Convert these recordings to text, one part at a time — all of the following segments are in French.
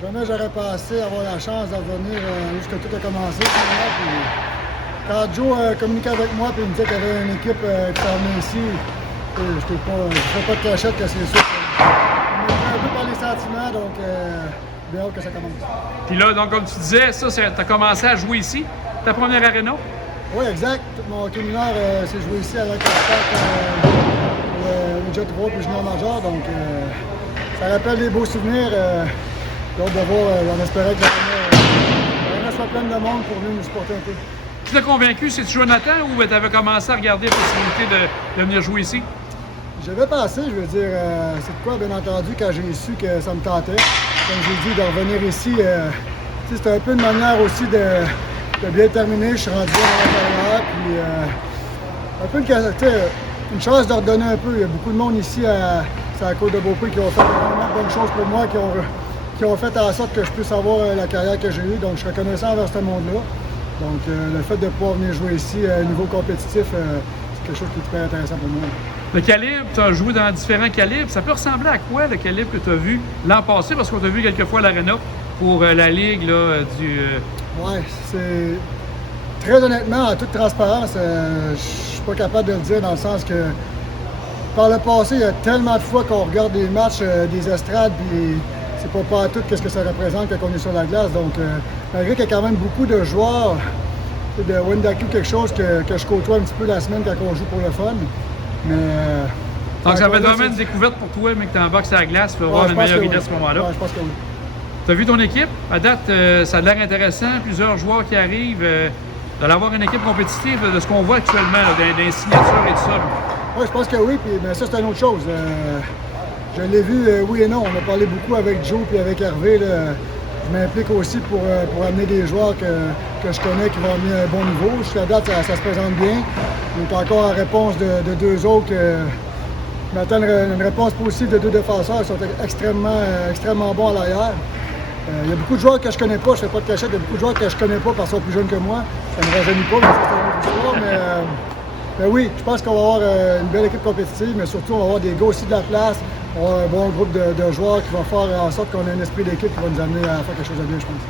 Jamais j'aurais pensé avoir la chance de revenir jusqu'à tout a commencé. Puis, quand Joe communiquait avec moi et il me disait qu'il y avait une équipe qui s'en venait ici, je ne fais pas de cachette que c'est sûr. On est un peu par les sentiments, donc bien hâte que ça commence. Puis là, donc, comme tu disais, ça, tu as commencé à jouer ici, ta première aréna? Oui, exact. Tout mon hockey mineur s'est joué ici avec le Midget 3 puis junior major, donc ça rappelle des beaux souvenirs. D'autres de voir, on espérait que l'arena soit pleine de monde pour venir nous supporter un peu. Tu t'es convaincu, c'est-tu Jonathan ou tu avais commencé à regarder la possibilité de venir jouer ici? J'avais passé, je veux dire, c'est de quoi, bien entendu, quand j'ai su que ça me tentait. Comme j'ai dit, de revenir ici, c'était un peu une manière aussi de bien terminer. Je suis rendu à l'intérieur, puis un peu une chance de redonner un peu. Il y a beaucoup de monde ici à la Côte de Beaupré qui ont fait vraiment de bonnes choses pour moi, qui ont fait en sorte que je puisse avoir la carrière que j'ai eue. Donc, je suis reconnaissant envers ce monde-là. Donc, le fait de pouvoir venir jouer ici à un niveau compétitif, c'est quelque chose qui est super intéressant pour moi. Le calibre, tu as joué dans différents calibres. Ça peut ressembler à quoi, le calibre que tu as vu l'an passé? Parce qu'on t'a vu quelques fois à l'Arena pour la Ligue là, du... Oui, c'est... Très honnêtement, en toute transparence, je suis pas capable de le dire dans le sens que par le passé, il y a tellement de fois qu'on regarde des matchs des estrades, puis c'est pas à tout qu'est-ce que ça représente quand on est sur la glace. Donc, malgré qu'il y a quand même beaucoup de joueurs de Wendake ou quelque chose que je côtoie un petit peu la semaine quand on joue pour le fun. Mais, donc, ça va être vraiment une découverte pour toi, mais que tu embarques sur la glace, tu vas voir une meilleure idée à ce moment-là. Ouais, je pense que oui. Tu as vu ton équipe? À date, ça a l'air intéressant. Plusieurs joueurs qui arrivent. De l'avoir une équipe compétitive, de ce qu'on voit actuellement, dans les signatures et tout ça. Oui, je pense que oui, puis mais ça, c'est une autre chose. Je l'ai vu, oui et non. On a parlé beaucoup avec Joe et avec Hervé. Là. Je m'implique aussi pour amener des joueurs que je connais qui vont amener un bon niveau. Jusqu'à date, ça se présente bien. On est encore en réponse de deux autres. On attend une réponse positive de deux défenseurs qui sont extrêmement bons à l'arrière. Il y a beaucoup de joueurs que je connais pas, je fais pas de cachette, il y a beaucoup de joueurs que je connais pas parce qu'ils sont plus jeunes que moi. Ça ne me rajeunit pas, mais ça c'est une autre histoire. Mais oui, je pense qu'on va avoir une belle équipe compétitive, mais surtout on va avoir des gars aussi de la place. On va avoir un bon groupe de joueurs qui vont faire en sorte qu'on ait un esprit d'équipe qui va nous amener à faire quelque chose de bien, je pense.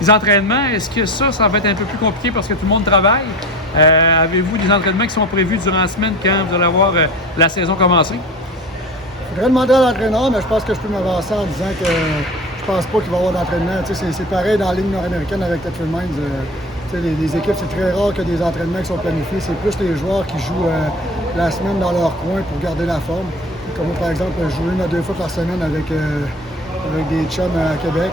Les entraînements, est-ce que ça va être un peu plus compliqué parce que tout le monde travaille? Avez-vous des entraînements qui sont prévus durant la semaine quand vous allez avoir la saison commencer? Je voudrais demander à l'entraîneur, mais je pense que je peux m'avancer en disant que je pense pas qu'il va y avoir d'entraînement. C'est pareil dans la Ligue nord-américaine avec Tetford Mines. Les équipes, c'est très rare que des entraînements qui sont planifiés. C'est plus les joueurs qui jouent la semaine dans leur coin pour garder la forme. Comme moi, par exemple, je joue 1 à 2 fois par semaine avec des chums à Québec.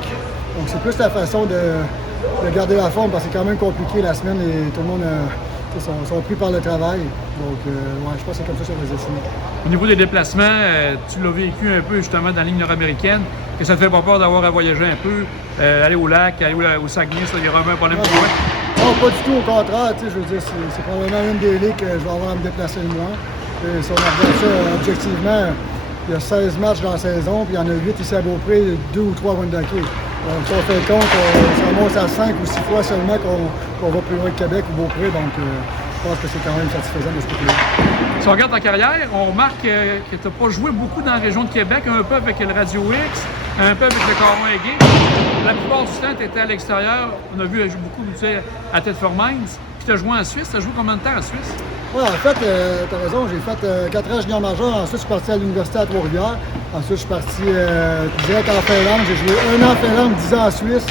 Donc c'est plus la façon de garder la forme parce que c'est quand même compliqué la semaine et tout le monde sont pris par le travail. Donc ouais, je pense que c'est comme ça va se dessiner. Au niveau des déplacements, tu l'as vécu un peu justement dans la ligne nord-américaine, que ça ne te fait pas peur d'avoir à voyager un peu, aller au lac, aller au Saguenay, ça, il y aura un problème pour toi? Non, pas du tout, au contraire. Je veux dire, c'est probablement une des ligues que je vais avoir à me déplacer le moins. Et si on regarde ça objectivement, il y a 16 matchs dans la saison, puis il y en a 8 ici à Beaupré, 2 ou 3 à Wendake. Donc, si on fait le compte, ça remonte à 5 ou 6 fois seulement qu'on va plus loin que Québec ou Beaupré. Donc, je pense que c'est quand même satisfaisant de ce côté-là. Si on regarde ta carrière, on remarque que tu n'as pas joué beaucoup dans la région de Québec, un peu avec le Radio X, un peu avec le Caron Aigué. La plupart du temps, tu étais à l'extérieur. On a vu beaucoup à Tetford Mines. Puis tu as joué en Suisse. Tu as joué combien de temps en Suisse? Oui, en fait, tu as raison. J'ai fait 4 ans junior major. Ensuite, je suis parti à l'université à Trois-Rivières. Ensuite, je suis parti direct en Finlande. J'ai joué 1 an en Finlande, 10 ans en Suisse.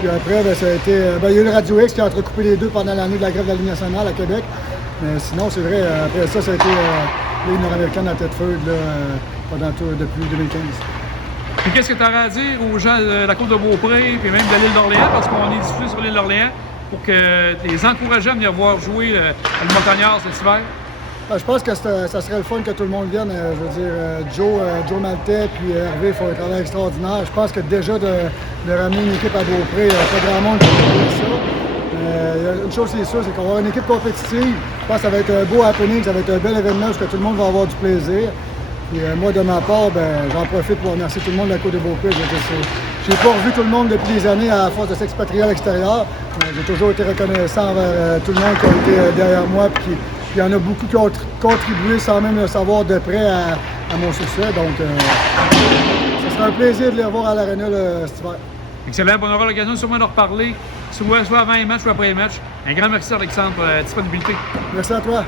Puis après, ça a été. Il y a eu le Radio X qui a entrecoupé les deux pendant l'année de la grève de la Ligue nationale à Québec. Mais sinon, c'est vrai, après ça a été Ligue nord-américaine à Tetford depuis 2015. Puis qu'est-ce que tu aurais à dire aux gens de la Côte de Beaupré, puis même de l'île d'Orléans, parce qu'on est diffusé sur l'île d'Orléans, pour que les encourager à venir voir jouer le Montagnard cet hiver? Je pense que ça serait le fun que tout le monde vienne. Je veux dire, Joe Maltais puis Hervé font un travail extraordinaire. Je pense que déjà de ramener une équipe à Beaupré, pas grand monde qui peut faire ça. Une chose c'est sûre, c'est qu'on va avoir une équipe compétitive. Je pense que ça va être un beau happening, ça va être un bel événement parce que tout le monde va avoir du plaisir. Et moi, de ma part, j'en profite pour remercier tout le monde de la Côte de Beaupré. J'ai pas revu tout le monde depuis des années à force de s'expatrier à l'extérieur. J'ai toujours été reconnaissant envers tout le monde qui a été derrière moi. Puis il y en a beaucoup qui ont contribué sans même le savoir de près à mon succès. Donc, ce sera un plaisir de les revoir à l'Arena cet hiver. Excellent. On aura l'occasion sûrement de reparler, soit avant les matchs, soit après les matchs. Un grand merci, Alexandre, pour la disponibilité. Merci à toi.